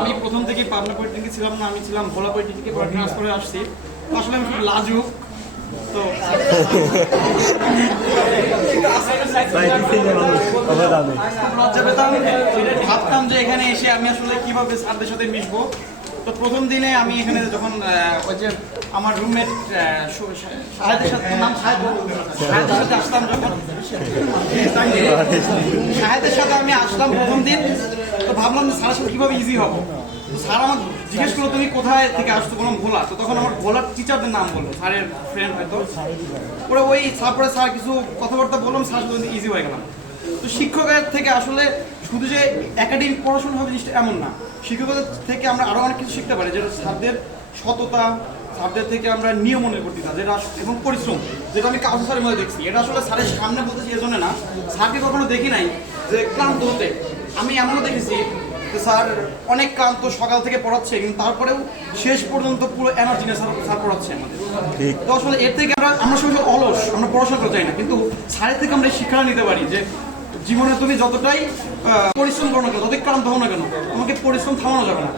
আমি প্রথম থেকে পাবনা পলিটেকনিকে ছিলাম না, আমি ছিলাম ভোলা পলিটেকনিকে পরে ট্রান্সফার হয়ে আসছি। তো আসলে আমি খুব লাজুক। তো লজ্জা পেতাম, ভাবতাম যে এখানে এসে আমি আসলে কিভাবে স্যারদের সাথে মিশবো। তো প্রথম দিনে আমি এখানে যখন ওই যে আমার রুমমেট শাহেদের সাথে নাম শাহেদের সাথে আসলাম, যখন শাহেদের সাথে আমি আসলাম প্রথম দিন, তো ভাবলাম যে স্যারের সাথে কিভাবে ইজি হবো। তো স্যার আমাকে জিজ্ঞেস করলো তুমি কোথায় থেকে আসছো, বললাম ভোলা। তো তখন আমার ভোলার টিচারদের নাম বললো, স্যারের ফ্রেন্ড হয়তো। ওরা ওই তারপরে স্যার কিছু কথাবার্তা বললাম, স্যার সাথে ইজি হয়ে গেলাম। তো শিক্ষকের থেকে আসলে শুধু যে একাডেমিক পড়াশোনা হবে জিনিসটা এমন না, শিক্ষকদের থেকে আমরা আরো অনেক কিছু শিখতে পারি, যেটা স্যারদের সততা, স্যারদের থেকে আমরা নিয়ম অনুবর্তিতা যেটা এবং পরিশ্রম, যেটা আমি কাউন্সিল স্যারের মধ্যে দেখছি। এটা আসলে স্যারের সামনে বলতেছি এজন্য না, স্যারকে কখনো দেখি নাই যে ক্লান্ত হতে। আমি এমনও দেখেছি যে স্যার অনেক ক্লান্ত, সকাল থেকে পড়াচ্ছে, কিন্তু তারপরেও শেষ পর্যন্ত পুরো এনার্জি নিয়ে স্যার পড়াচ্ছে আমাদের। তো আসলে এর থেকে আমরা সবাই অলস, আমরা পড়াশোনা করতে চাই না, কিন্তু স্যারের থেকে আমরা এই শিক্ষাটা নিতে পারি যে জীবনে তুমি যতটাই পরিশ্রম করো না কেন, যতই ক্লান্ত হও না কেন, তোমাকে পরিশ্রম থামানো যাবে না।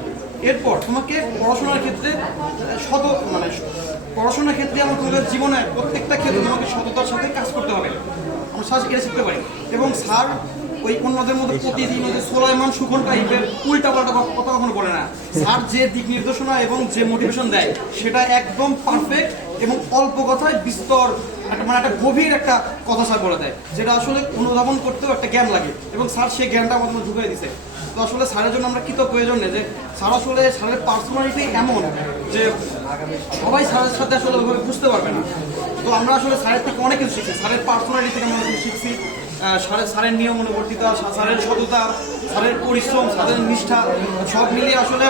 এরপর তোমাকে পড়াশোনার ক্ষেত্রে পড়াশোনার ক্ষেত্রে আমার তোমাদের জীবনের প্রত্যেকটা ক্ষেত্রে তোমাকে সততার সাথে কাজ করতে হবে। আমরা স্যার এটা শিখতে পারি। এবং স্যার ওই অন্যদের মধ্যে প্রতিদিন ওই যে সোলাইমান সুখন টাইপের উল্টা পাল্টা কথা কখনো বলে না। স্যার যে দিক নির্দেশনা এবং যে মোটিভেশন দেয় সেটা একদম পারফেক্ট এবং অল্প কথায় বিস্তর একটা গভীর একটা কথা স্যার বলে দেয়, যেটা আসলে অনুধাবন করতেও একটা জ্ঞান লাগে। এবং স্যার সেই জ্ঞানটা আমাদের মধ্যে ঢুকিয়ে দিচ্ছে। তো আসলে স্যারের জন্য আমরা কৃতজ্ঞ প্রয়োজন নেই যে স্যার আসলে স্যারের পার্সোনালিটি এমন যে সবাই স্যারের সাথে আসলে ওইভাবে বুঝতে পারবে না। তো আমরা আসলে স্যারের থেকে অনেক কিছু শিখছি, স্যারের পার্সোনালিটি থেকে আমরা কিছু শিখছি, স্যারের নিয়ম অনুবর্তিতা, স্যারের সততা, স্যারের পরিশ্রম, স্যারের নিষ্ঠা, সব মিলিয়ে আসলে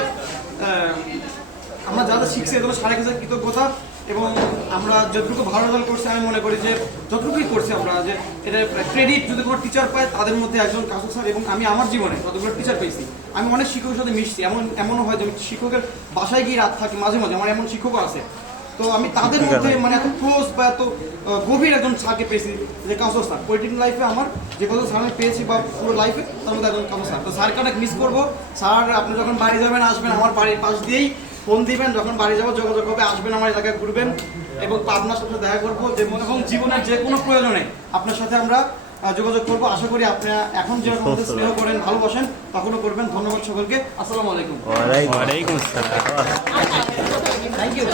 আমরা যা যা শিখছি এগুলো স্যারের কাছে কৃতজ্ঞতা। এবং আমরা যতটুকু ভালো রেজাল্ট করছি, আমি মনে করি যে যতটুকুই করছি আমরা, যে এটা ক্রেডিট যদি কোনো টিচার পায় তাদের মধ্যে একজন কাউন্সিল স্যার। এবং আমি আমার জীবনে যতগুলো টিচার পেয়েছি, আমি অনেক শিক্ষকের সাথে মিশছি, এমনও হয় যে আমি শিক্ষকের বাসায় গিয়ে রাত থাকি মাঝে মাঝে, আমার এমন শিক্ষকও আছে। তো আমি তাদের মধ্যে এত ক্লোজ বা এত গভীর একজন স্যারকে পেয়েছি যে কাউন্সিল স্যার। পলিটিক্যাল লাইফে আমার যে কত স্যার আমি পেয়েছি বা পুরো লাইফে, তার মধ্যে একজন কাউন্সিল স্যার। তো স্যারকে অনেক মিস করবো। স্যার আপনি যখন বাড়ি যাবেন আসবেন, আমার বাড়ির পাশ দিয়েই ফোন দিবেন, যখন বাড়ি যাবো যোগাযোগ হবে, আসবেন আমার এলাকায় ঘুরবেন এবং আপনার সাথে দেখা করবো। এবং জীবনের যে কোনো প্রয়োজনে আপনার সাথে আমরা যোগাযোগ করবো। আশা করি আপনারা এখন যেরকম আমাদের স্নেহ করেন, ভালোবাসেন, তখনও করবেন। ধন্যবাদ সকলকে। আসসালামু আলাইকুম। ওয়ালাইকুম আসসালাম। Thank you.